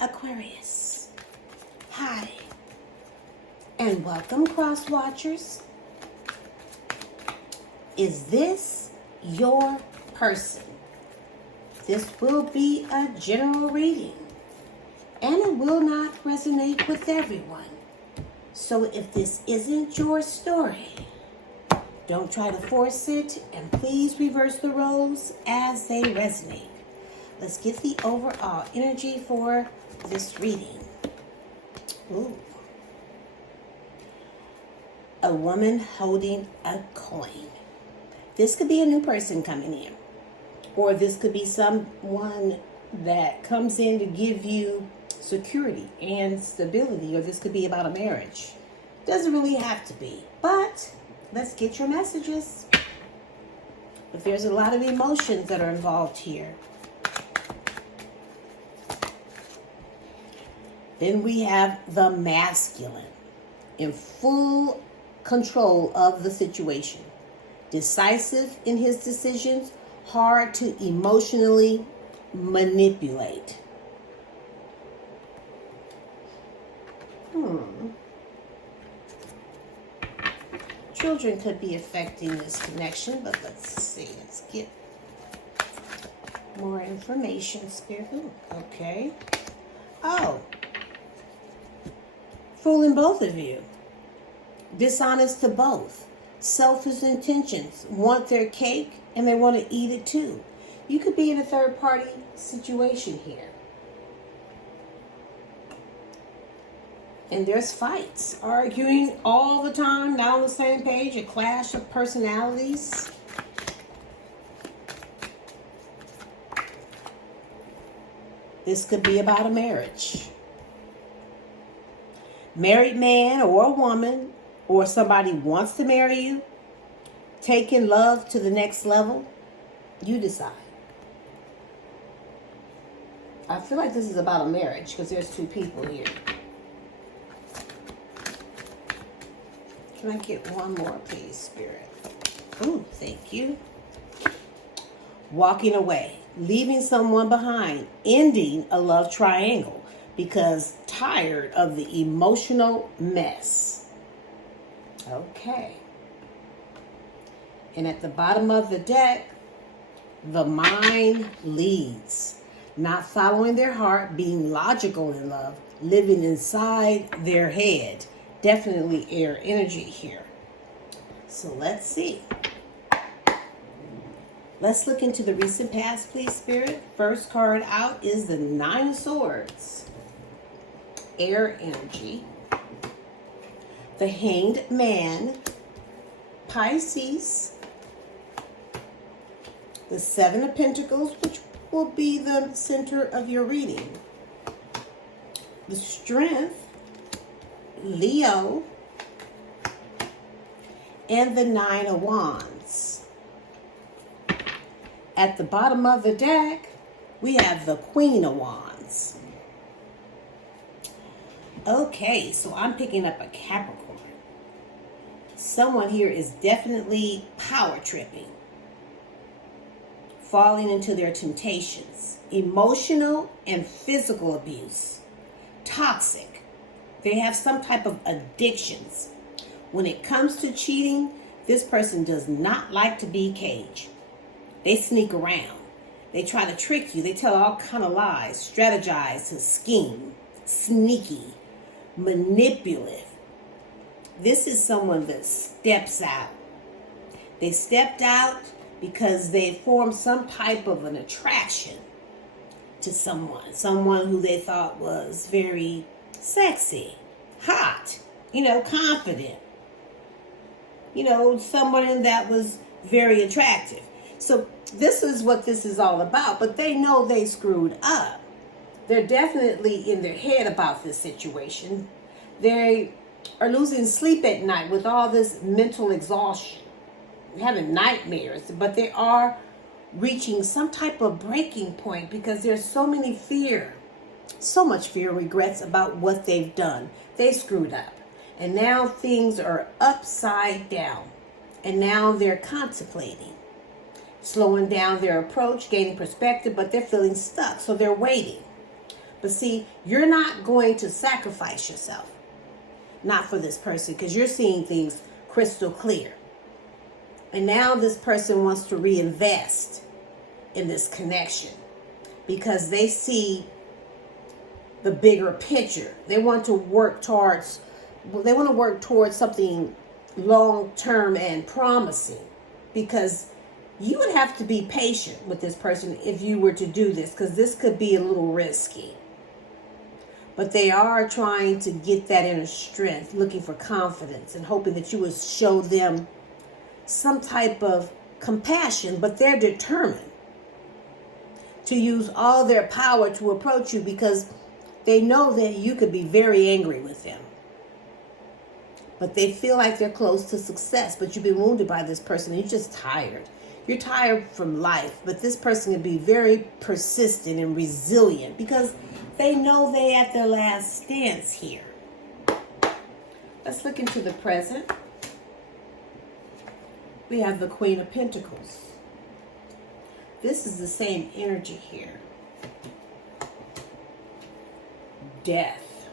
Aquarius. Hi, and welcome, cross watchers. Is this your person? This will be a general reading, and it will not resonate with everyone. So if this isn't your story, don't try to force it, and please reverse the roles as they resonate. Let's get the overall energy for this reading. Ooh. A woman holding a coin. This could be a new person coming in, or this could be someone that comes in to give you security and stability, or this could be about a marriage. Doesn't really have to be, but let's get your messages. But there's a lot of emotions that are involved here. Then we have the masculine in full control of the situation. Decisive in his decisions, hard to emotionally manipulate. Children could be affecting this connection, but let's see. Let's get more information, Spirit. Okay. Oh. Fooling both of you. Dishonest to both. Selfish intentions. Want their cake and they want to eat it too. You could be in a third party situation here. And there's fights. Arguing all the time. Not on the same page. A clash of personalities. This could be about a marriage. Married man or a woman, or somebody wants to marry you, taking love to the next level, you decide. I feel like this is about a marriage because there's two people here. Can I get one more, please, Spirit? Oh, thank you. Walking away, leaving someone behind, ending a love triangle because tired of the emotional mess. Okay. And at the bottom of the deck, the mind leads. Not following their heart, being logical in love, living inside their head. Definitely air energy here. So let's see. Let's look into the recent past, please, Spirit. First card out is the Nine of Swords. Air energy. The Hanged Man, Pisces, the Seven of Pentacles, which will be the center of your reading, the Strength, Leo, and the Nine of Wands. At the bottom of the deck, we have the Queen of Wands. Okay, so I'm picking up a Capricorn. Someone here is definitely power tripping, falling into their temptations, emotional and physical abuse, toxic. They have some type of addictions. When it comes to cheating, this person does not like to be caged. They sneak around. They try to trick you. They tell all kind of lies, strategize to scheme, sneaky, manipulative. This is someone that steps out. They stepped out because they formed some type of an attraction to someone who they thought was very sexy, hot, confident, someone that was very attractive. So this is what this is all about, but they know they screwed up. They're definitely in their head about this situation. They are losing sleep at night with all this mental exhaustion, having nightmares, but they are reaching some type of breaking point because there's so much fear, regrets about what they've done. They screwed up, and now things are upside down, and now they're contemplating, slowing down their approach, gaining perspective, but they're feeling stuck, so they're waiting. But see, you're not going to sacrifice yourself. Not for this person, because you're seeing things crystal clear. And now this person wants to reinvest in this connection because they see the bigger picture. They want to work towards something long-term and promising, because you would have to be patient with this person if you were to do this, because this could be a little risky. But they are trying to get that inner strength, looking for confidence and hoping that you will show them some type of compassion, but they're determined to use all their power to approach you because they know that you could be very angry with them. But they feel like they're close to success, but you've been wounded by this person and you're just tired. You're tired from life, but this person can be very persistent and resilient because they know they at their last stance here. Let's look into the present. We have the Queen of Pentacles. This is the same energy here. Death.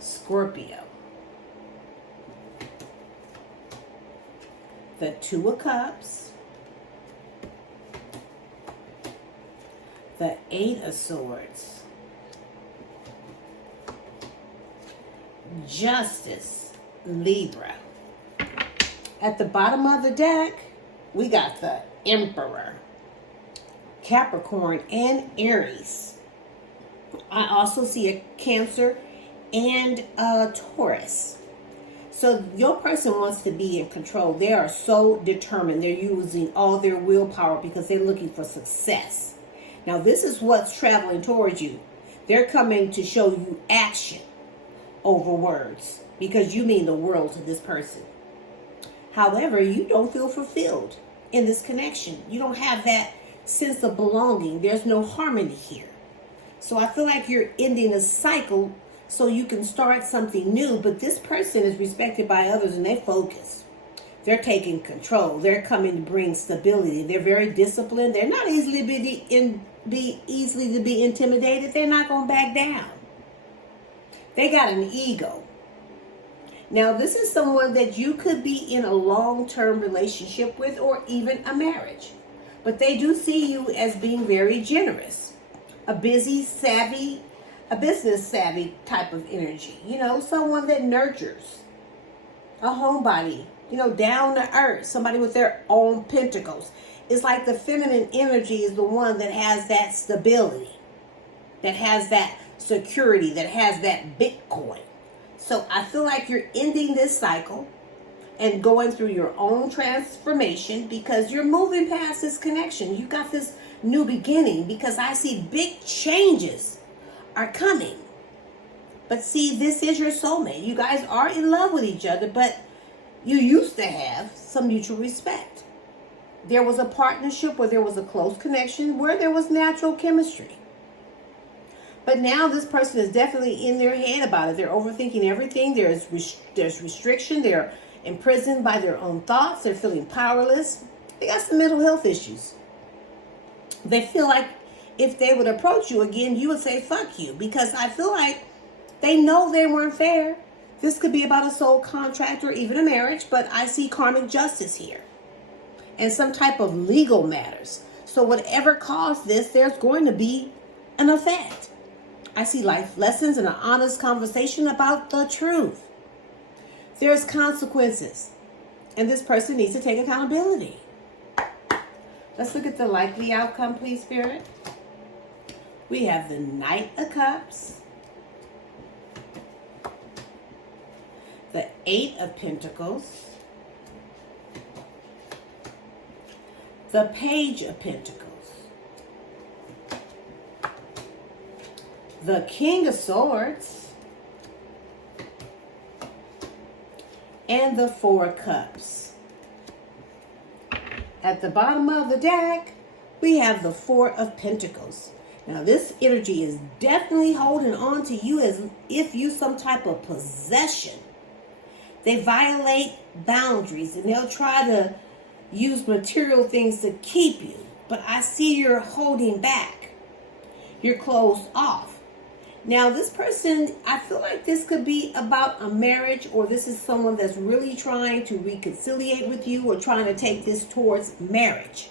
Scorpio. The Two of Cups. The Eight of Swords. Justice. Libra. At the bottom of the deck, we got the Emperor, Capricorn, and Aries. I also see a Cancer and a Taurus. So your person wants to be in control. They are so determined. They're using all their willpower because they're looking for success. Now, this is what's traveling towards you. They're coming to show you action over words because you mean the world to this person. However, you don't feel fulfilled in this connection. You don't have that sense of belonging. There's no harmony here. So I feel like you're ending a cycle so you can start something new. But this person is respected by others and they focus. They're taking control. They're coming to bring stability. They're very disciplined. They're not easily to be intimidated. They're not going to back down. They got an ego. Now, this is someone that you could be in a long-term relationship with or even a marriage. But they do see you as being very generous. A business savvy type of energy. You know, someone that nurtures. A homebody. You know, down to earth. Somebody with their own pentacles. It's like the feminine energy is the one that has that stability. That has that security. That has that Bitcoin. So I feel like you're ending this cycle and going through your own transformation because you're moving past this connection. You got this new beginning because I see big changes are coming. But see, this is your soulmate. You guys are in love with each other, but you used to have some mutual respect. There was a partnership where there was a close connection, where there was natural chemistry. But now this person is definitely in their head about it. They're overthinking everything. There's restriction. They're imprisoned by their own thoughts. They're feeling powerless. They got some mental health issues. They feel like if they would approach you again, you would say, fuck you. Because I feel like they know they weren't fair. This could be about a soul contract or even a marriage. But I see karmic justice here. And some type of legal matters. So whatever caused this, there's going to be an effect. I see life lessons and an honest conversation about the truth. There's consequences. And this person needs to take accountability. Let's look at the likely outcome, please, Spirit. We have the Knight of Cups. The Eight of Pentacles. The Page of Pentacles. The King of Swords. And the Four of Cups. At the bottom of the deck, we have the Four of Pentacles. Now, this energy is definitely holding on to you as if you some type of possession. They violate boundaries and they'll try to use material things to keep you. But I see you're holding back. You're closed off. Now, this person, I feel like this could be about a marriage, or this is someone that's really trying to reconciliate with you or trying to take this towards marriage.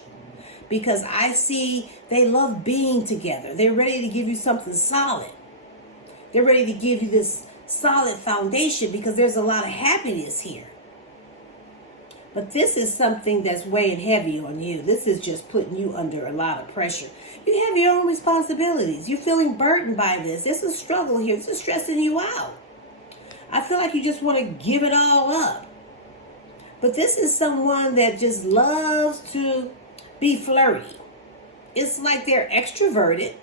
Because I see they love being together. They're ready to give you something solid. They're ready to give you this solid foundation because there's a lot of happiness here. But this is something that's weighing heavy on you. This is just putting you under a lot of pressure. You have your own responsibilities. You're feeling burdened by this. There's a struggle here. This is stressing you out. I feel like you just want to give it all up. But this is someone that just loves to be flirty. It's like they're extroverted,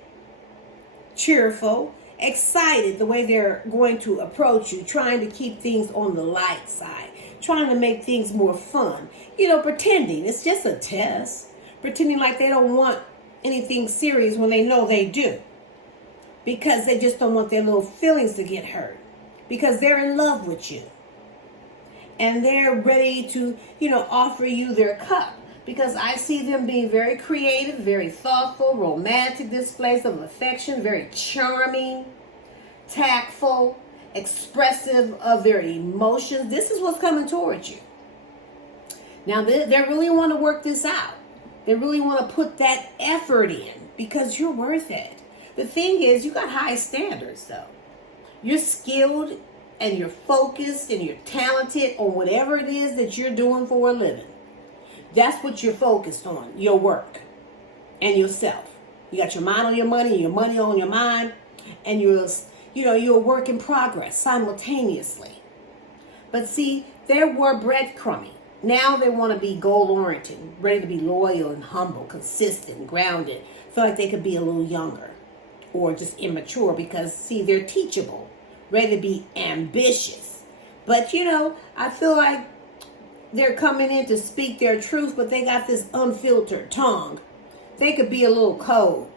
cheerful, excited the way they're going to approach you, trying to keep things on the light side, trying to make things more fun. Pretending. It's just a test. Pretending like they don't want anything serious when they know they do. Because they just don't want their little feelings to get hurt. Because they're in love with you. And they're ready to, offer you their cup. Because I see them being very creative, very thoughtful, romantic displays of affection, very charming, tactful, expressive of their emotions. This is what's coming towards you. Now, they really want to work this out. They really want to put that effort in because you're worth it. The thing is, you got high standards, though. You're skilled and you're focused and you're talented on whatever it is that you're doing for a living. That's what you're focused on, your work and yourself. You got your mind on your money on your mind, and you're a work in progress simultaneously. But see, they were breadcrumbing. Now they want to be goal-oriented, ready to be loyal and humble, consistent, grounded. Feel like they could be a little younger or just immature because, see, they're teachable, ready to be ambitious. But, I feel like they're coming in to speak their truth, but they got this unfiltered tongue. They could be a little cold,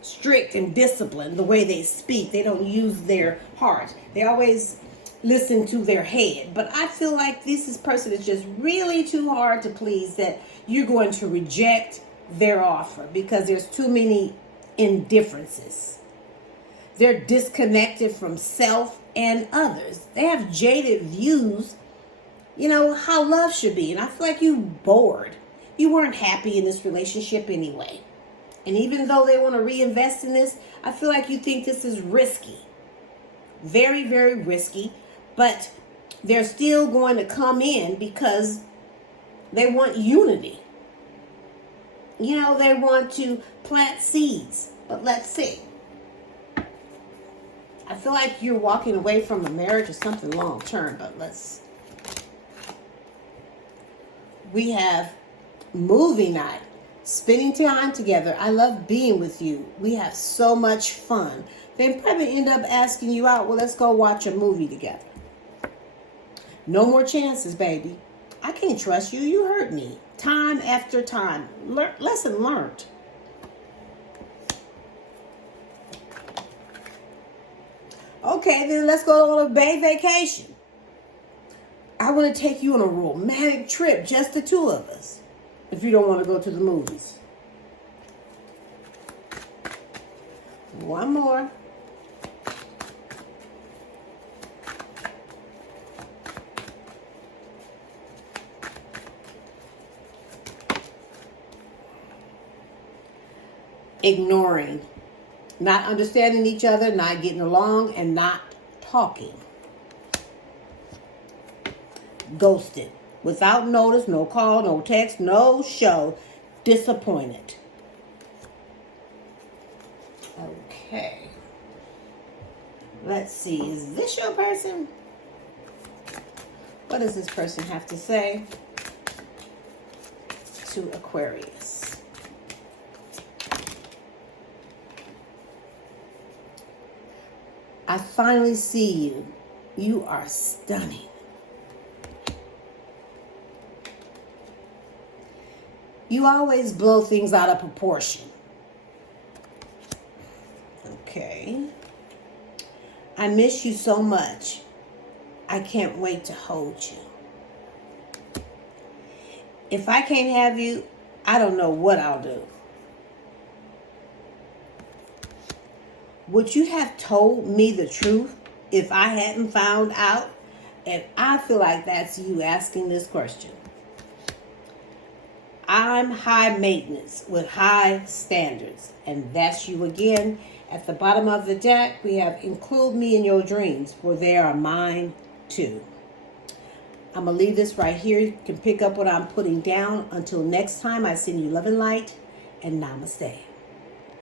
strict and disciplined the way they speak. They don't use their heart. They always listen to their head. But I feel like this person is just really too hard to please that you're going to reject their offer because there's too many indifferences. They're disconnected from self and others. They have jaded views, how love should be. And I feel like you're bored. You weren't happy in this relationship anyway. And even though they want to reinvest in this, I feel like you think this is risky. Very, very risky. But they're still going to come in because they want unity. They want to plant seeds. But let's see. I feel like you're walking away from a marriage or something long term. But we have movie night. Spending time together. I love being with you. We have so much fun. They probably end up asking you out. Well, let's go watch a movie together. No more chances, baby. I can't trust you. You hurt me. Time after time. Lesson learned. Okay, then let's go on a Bay vacation. I want to take you on a romantic trip, just the two of us. If you don't want to go to the movies. One more. Ignoring. Not understanding each other, not getting along, and not talking. Ghosted. Without notice, no call, no text, no show. Disappointed. Okay. Let's see. Is this your person? What does this person have to say to Aquarius? I finally see you. You are stunning. You always blow things out of proportion. Okay. I miss you so much. I can't wait to hold you. If I can't have you, I don't know what I'll do. Would you have told me the truth if I hadn't found out? And I feel like that's you asking this question. I'm high maintenance with high standards. And that's you again. At the bottom of the deck, we have include me in your dreams, for they are mine too. I'm going to leave this right here. You can pick up what I'm putting down. Until next time, I send you love and light, and namaste.